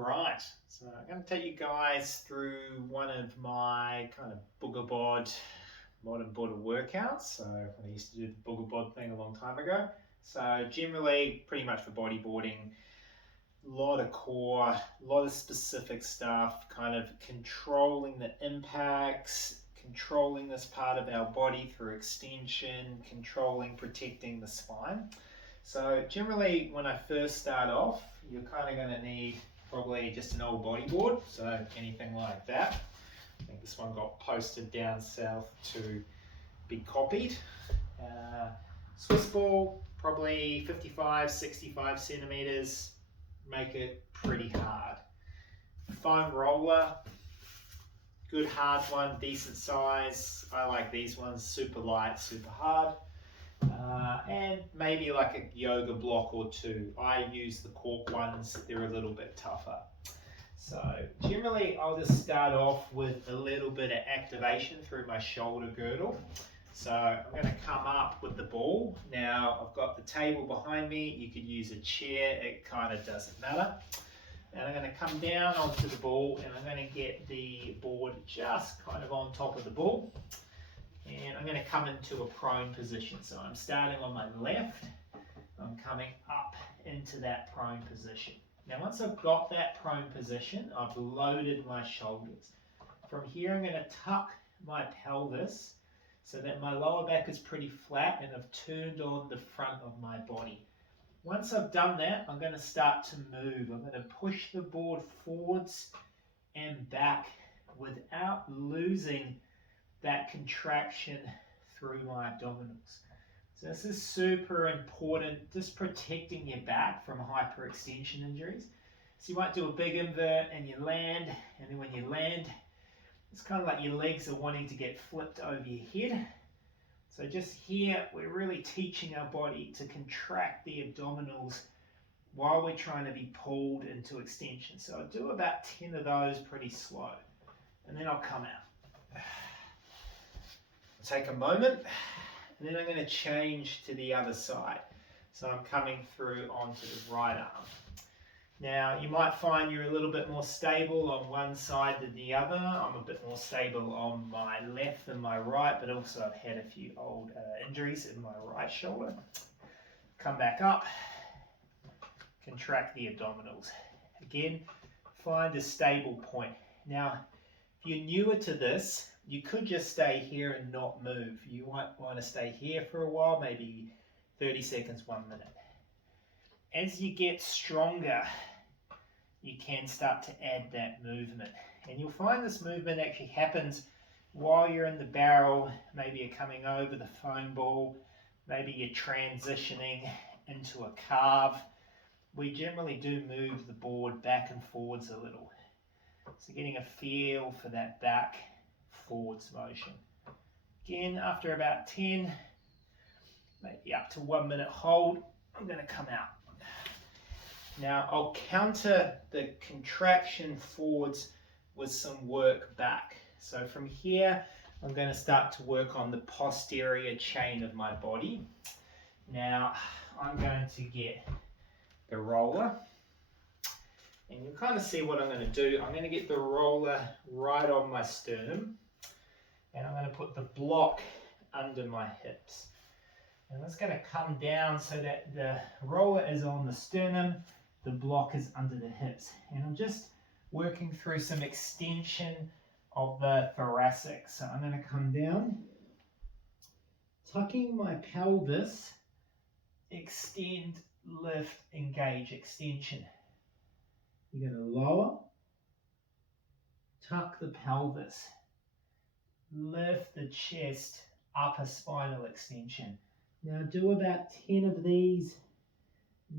Right, so I'm going to take you guys through one of my kind of booger bod, modern border workouts. So I used to do the booger bod thing a long time ago. So generally, pretty much for bodyboarding, a lot of core, a lot of specific stuff, kind of controlling the impacts, controlling this part of our body through extension, protecting the spine. So generally, when I first start off, you're kind of going to need probably just an old bodyboard, so anything like that. I think this one got posted down south to be copied. Swiss ball, probably 55, 65 centimeters, make it pretty hard. Foam roller, good hard one, decent size. I like these ones, super light, super hard. And maybe like a yoga block or two. I use the cork ones, they're a little bit tougher. So generally I'll just start off with a little bit of activation through my shoulder girdle. So I'm going to come up with the ball. Now I've got the table behind me, you could use a chair, it kind of doesn't matter. And I'm going to come down onto the ball and I'm going to get the board just kind of on top of the ball. And I'm going to come into a prone position. So I'm starting on my left, I'm coming up into that prone position. Now once I've got that prone position, I've loaded my shoulders. From here I'm going to tuck my pelvis so that my lower back is pretty flat and I've turned on the front of my body. Once I've done that, I'm going to start to move. I'm going to push the board forwards and back without losing that contraction through my abdominals. So this is super important, just protecting your back from hyperextension injuries. So you might do a big invert and you land, and then when you land, it's kind of like your legs are wanting to get flipped over your head. So just here, we're really teaching our body to contract the abdominals while we're trying to be pulled into extension. So I'll do about 10 of those pretty slow, and then I'll come out. Take a moment, and then I'm going to change to the other side. So I'm coming through onto the right arm. Now you might find you're a little bit more stable on one side than the other. I'm a bit more stable on my left than my right, but also I've had a few old injuries in my right shoulder. Come back up, contract the abdominals. Again, find a stable point. Now, if you're newer to this, you could just stay here and not move. You might want to stay here for a while, maybe 30 seconds, 1 minute. As you get stronger, you can start to add that movement. And you'll find this movement actually happens while you're in the barrel. Maybe you're coming over the foam ball, maybe you're transitioning into a carve. We generally do move the board back and forwards a little. So getting a feel for that back forwards motion. Again, after about 10, maybe up to 1 minute hold, I'm going to come out. Now I'll counter the contraction forwards with some work back. So from here, I'm going to start to work on the posterior chain of my body. Now I'm going to get the roller. And you'll kind of see what I'm going to do. I'm going to get the roller right on my sternum. And I'm going to put the block under my hips. And it's going to come down so that the roller is on the sternum, the block is under the hips. And I'm just working through some extension of the thoracic. So I'm going to come down, tucking my pelvis, extend, lift, engage, extension. You're going to lower, tuck the pelvis, lift the chest, upper spinal extension. Now do about 10 of these,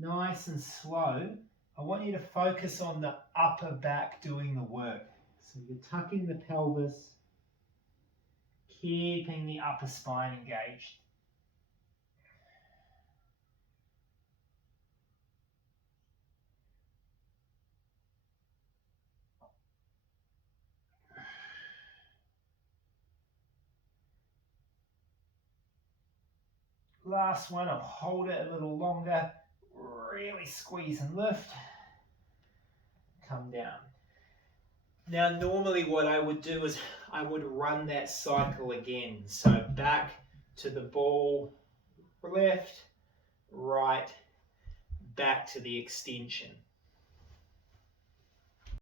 nice and slow. I want you to focus on the upper back doing the work. So you're tucking the pelvis, keeping the upper spine engaged. Last one, I'll hold it a little longer, really squeeze and lift. come down. Now normally what I would do is I would run that cycle again. So back to the ball, left, right, back to the extension.